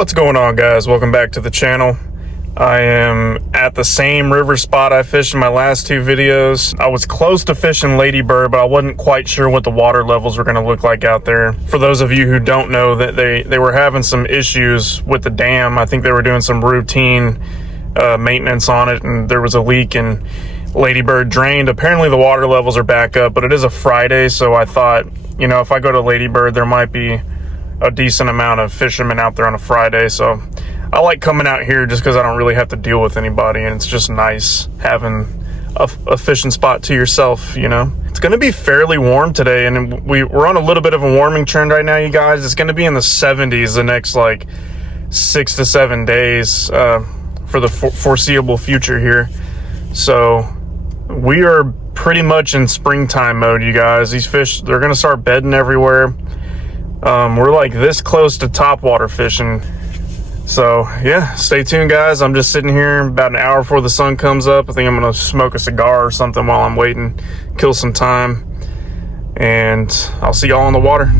What's going on, guys? Welcome back to the channel. I am at the same river spot I fished in my last two videos. I was close to fishing Ladybird, but I wasn't quite sure what the water levels were going to look like out there. For those of you who don't know, that they were having some issues with the dam. I think they were doing some routine maintenance on it, and there was a leak and Ladybird drained. Apparently the water levels are back up, but it is a Friday, so I thought, you know, if I go to Ladybird, there might be a decent amount of fishermen out there on a Friday. So I like coming out here just because I don't really have to deal with anybody, and it's just nice having a fishing spot to yourself, you know. It's going to be fairly warm today, and we're on a little bit of a warming trend right now, you guys. It's going to be in the 70s the next like 6 to 7 days for the foreseeable future here. So we are pretty much in springtime mode, you guys. These fish, they're going to start bedding everywhere. We're like this close to topwater fishing. So yeah, stay tuned, guys. I'm just sitting here about an hour before the sun comes up. I think I'm gonna smoke a cigar or something while I'm waiting, kill some time, and I'll see y'all on the water.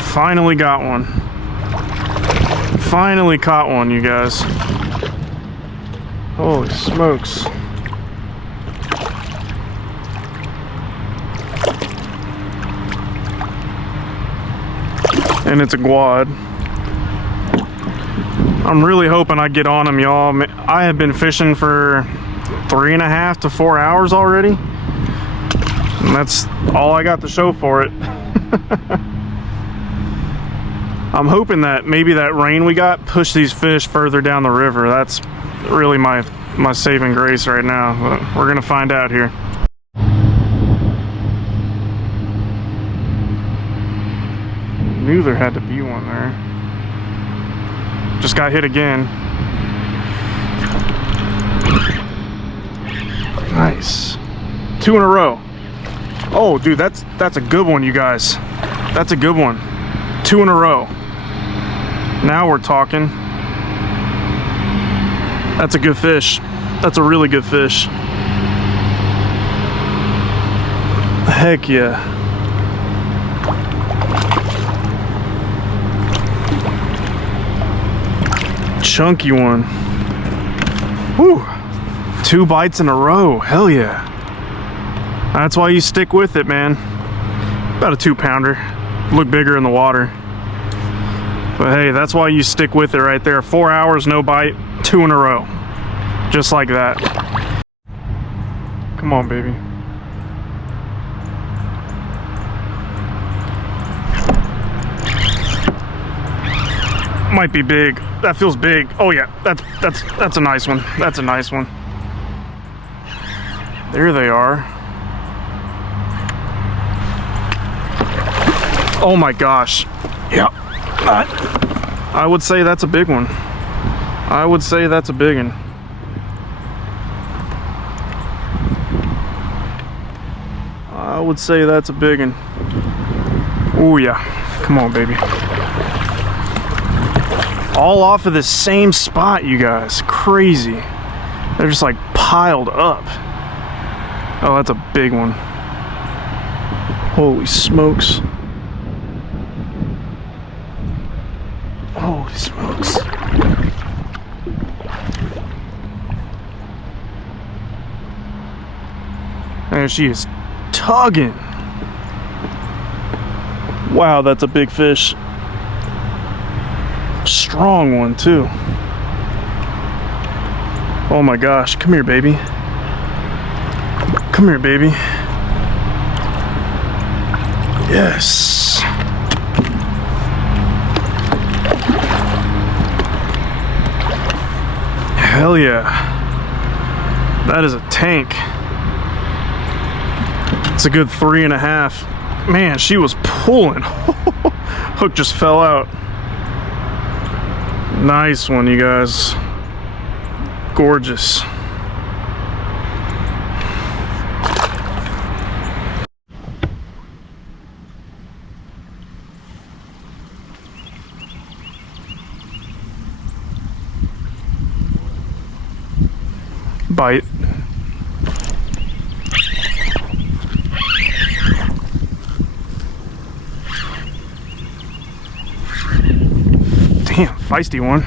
Finally got one. Finally caught one, you guys. Holy smokes. And it's a quad. I'm really hoping I get on them, y'all. I have been fishing for 3.5 to 4 hours already, and that's all I got to show for it. I'm hoping that maybe that rain we got pushed these fish further down the river. That's really my saving grace right now, but we're gonna find out here. Knew there had to be one there. Just got hit again. Nice. 2 in a row. Oh, dude, that's a good one, you guys. That's a good one. 2 in a row. Now we're talking. That's a good fish. That's a really good fish. Heck yeah. Chunky one. Whew. 2 bites in a row. Hell yeah. That's why you stick with it, man. About a 2-pounder. Look bigger in the water. But hey, that's why you stick with it right there. 4 hours, no bite, 2 in a row. Just like that. Come on, baby. Might be big. That feels big. Oh yeah, that's a nice one. That's a nice one. There they are. Oh my gosh. Yep. I would say that's a big one. I would say that's a big one. I would say that's a big one. Oh yeah. Come on, baby. All off of the same spot, you guys. Crazy. They're just like piled up. Oh, that's a big one. Holy smokes. Holy smokes. And she is tugging. Wow, that's a big fish. strong one too. Oh my gosh, come here, baby. Come here, baby. Yes. Hell yeah. That is a tank. It's a good 3.5. Man, she was pulling. Hook just fell out. Nice one, you guys. Gorgeous. Bite. Damn, feisty one.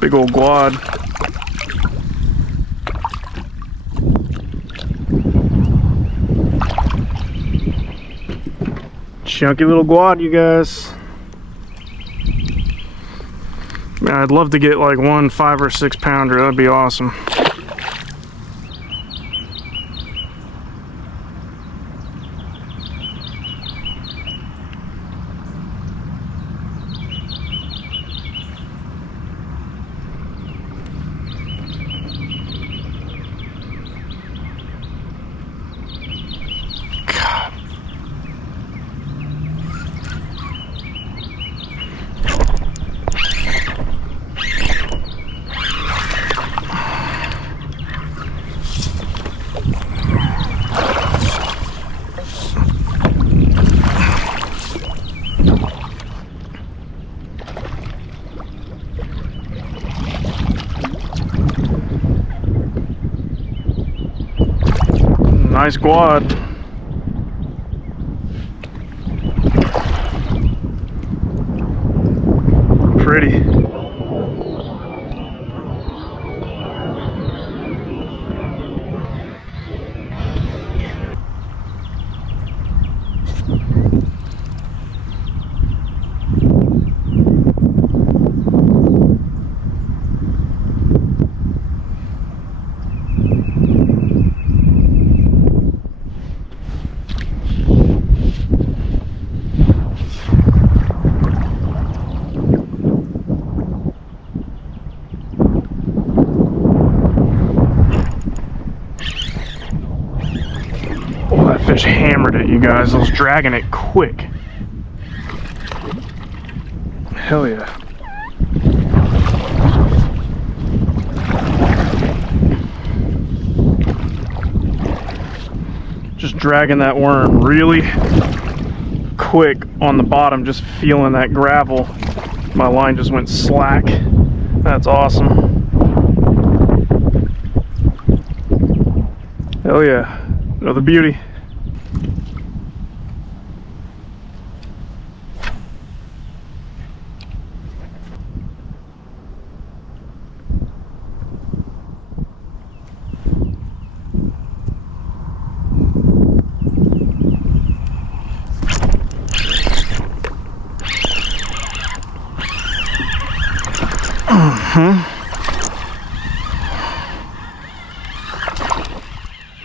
Big old quad. Chunky little quad, you guys. Man, I'd love to get like one 5 or 6 pounder. That'd be awesome. Nice quad. Pretty. Fish hammered it, you guys. I was dragging it quick. Hell yeah. Just dragging that worm really quick on the bottom, just feeling that gravel. My line just went slack. That's awesome. Hell yeah. Another beauty.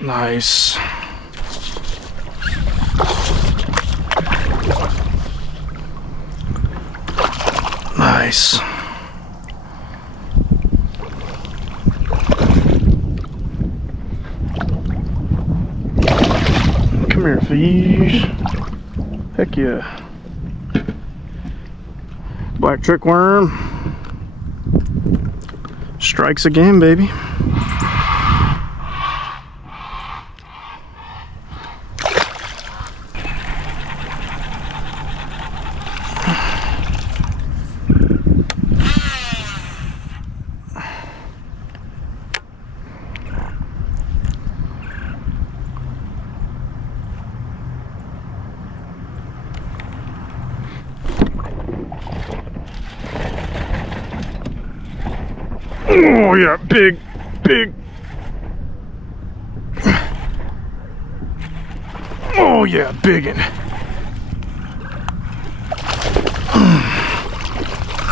Nice. Nice. Come here, fish. Heck yeah. Black trick worm. Strikes again, baby. Oh yeah, big. Oh yeah, biggin'.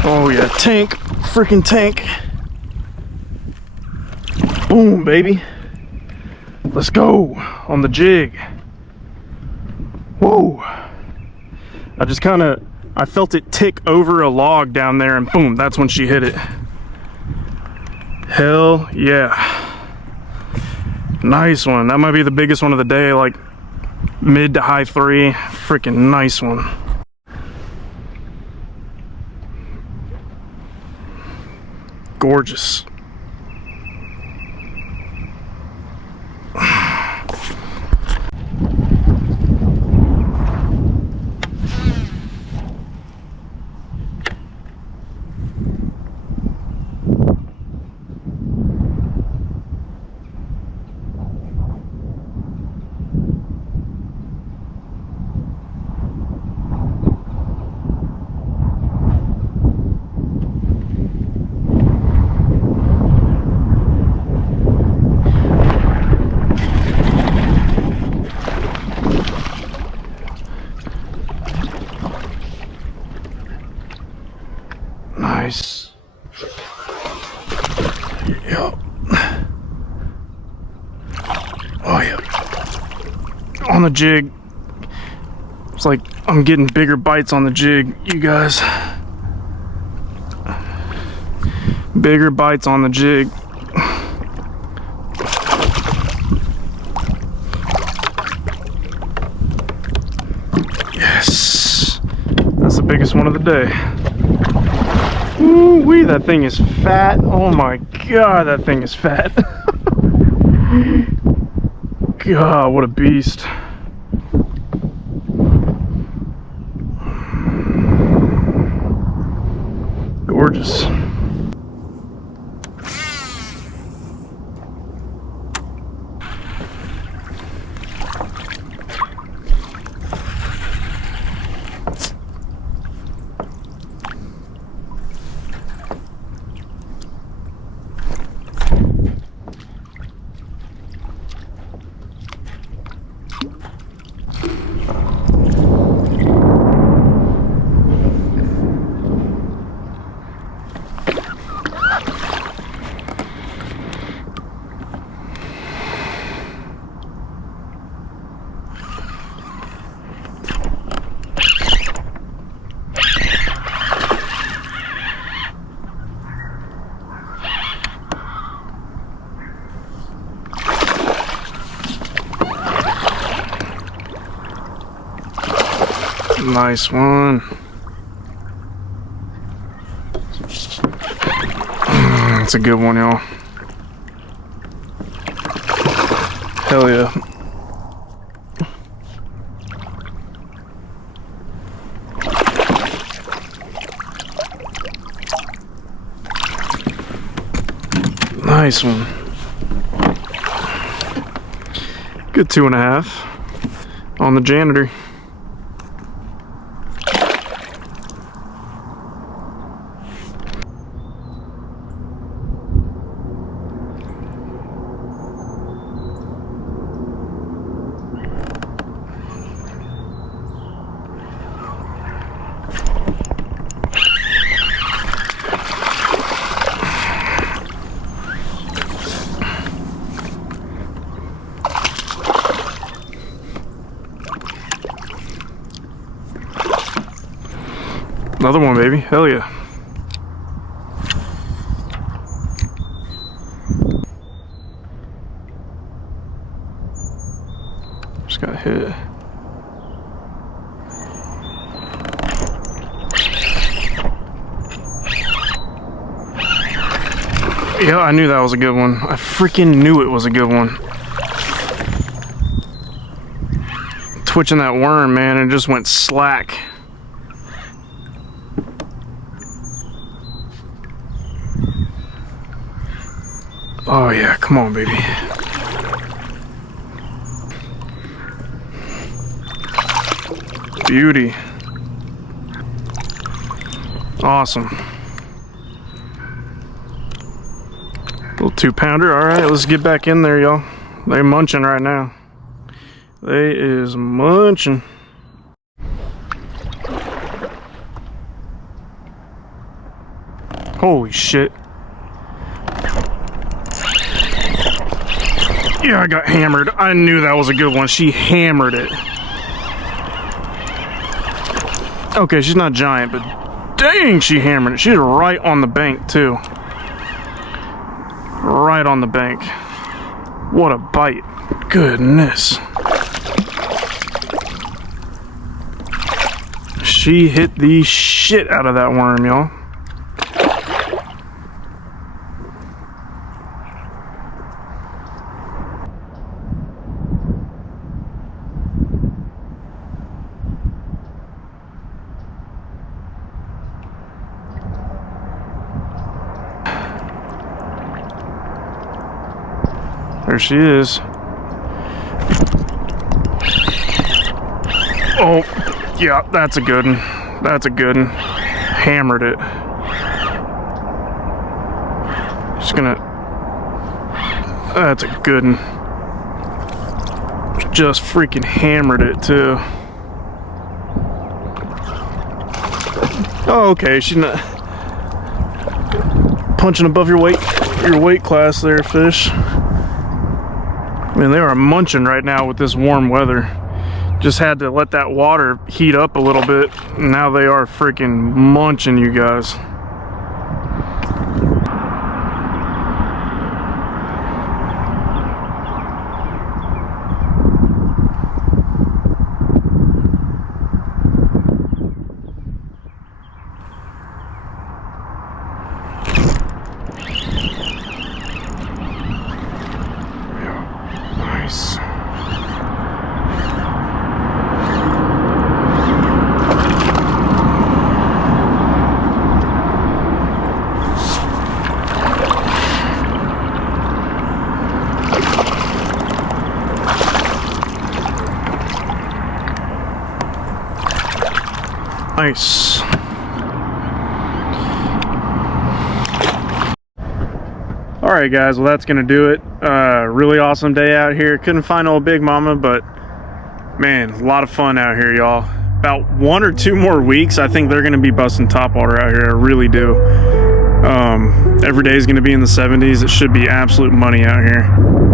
Oh yeah, tank, freaking tank. Boom, baby. Let's go on the jig. Whoa. I felt it tick over a log down there, and boom, that's when she hit it. Hell yeah. Nice one. That might be the biggest one of the day, like mid to high 3. Freaking nice one. Gorgeous. Nice. Yep. Oh yeah. On the jig. It's like I'm getting bigger bites on the jig, you guys. Bigger bites on the jig. Yes. That's the biggest one of the day. Ooh-wee, that thing is fat. Oh my god, that thing is fat. God, what a beast. Gorgeous. Nice one. That's a good one, y'all. Hell yeah. Nice one. Good 2.5 on the Janitor. Another one, baby. Hell yeah. Just got hit. Yeah, I knew that was a good one. I freaking knew it was a good one. Twitching that worm, man, and it just went slack. Oh yeah, come on, baby. Beauty. Awesome. Little 2-pounder. All right, let's get back in there, y'all. They're munching right now. They is munching. Holy shit. Yeah, I got hammered. I knew that was a good one. She hammered it. Okay, she's not giant, but dang, she hammered it. She's right on the bank, too. Right on the bank. What a bite. Goodness. She hit the shit out of that worm, y'all. There she is. Oh, yeah, that's a good one. That's a good one. Hammered it. Just gonna... That's a good one. Just freaking hammered it, too. Oh, okay, she's not... Punching above your weight class there, fish. I mean, they are munching right now with this warm weather. Just had to let that water heat up a little bit. Now they are freaking munching, you guys. Nice. Nice. Alright guys, well that's gonna do it. Really awesome day out here. Couldn't find old Big Mama, but man, a lot of fun out here, y'all. About 1 or 2 more weeks, I think they're gonna be busting topwater out here. I really do. Every day is gonna be in the 70s. It should be absolute money out here.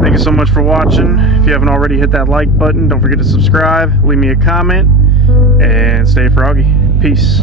Thank you so much for watching. If you haven't already, hit that like button. Don't forget to subscribe, leave me a comment, and stay froggy. Peace.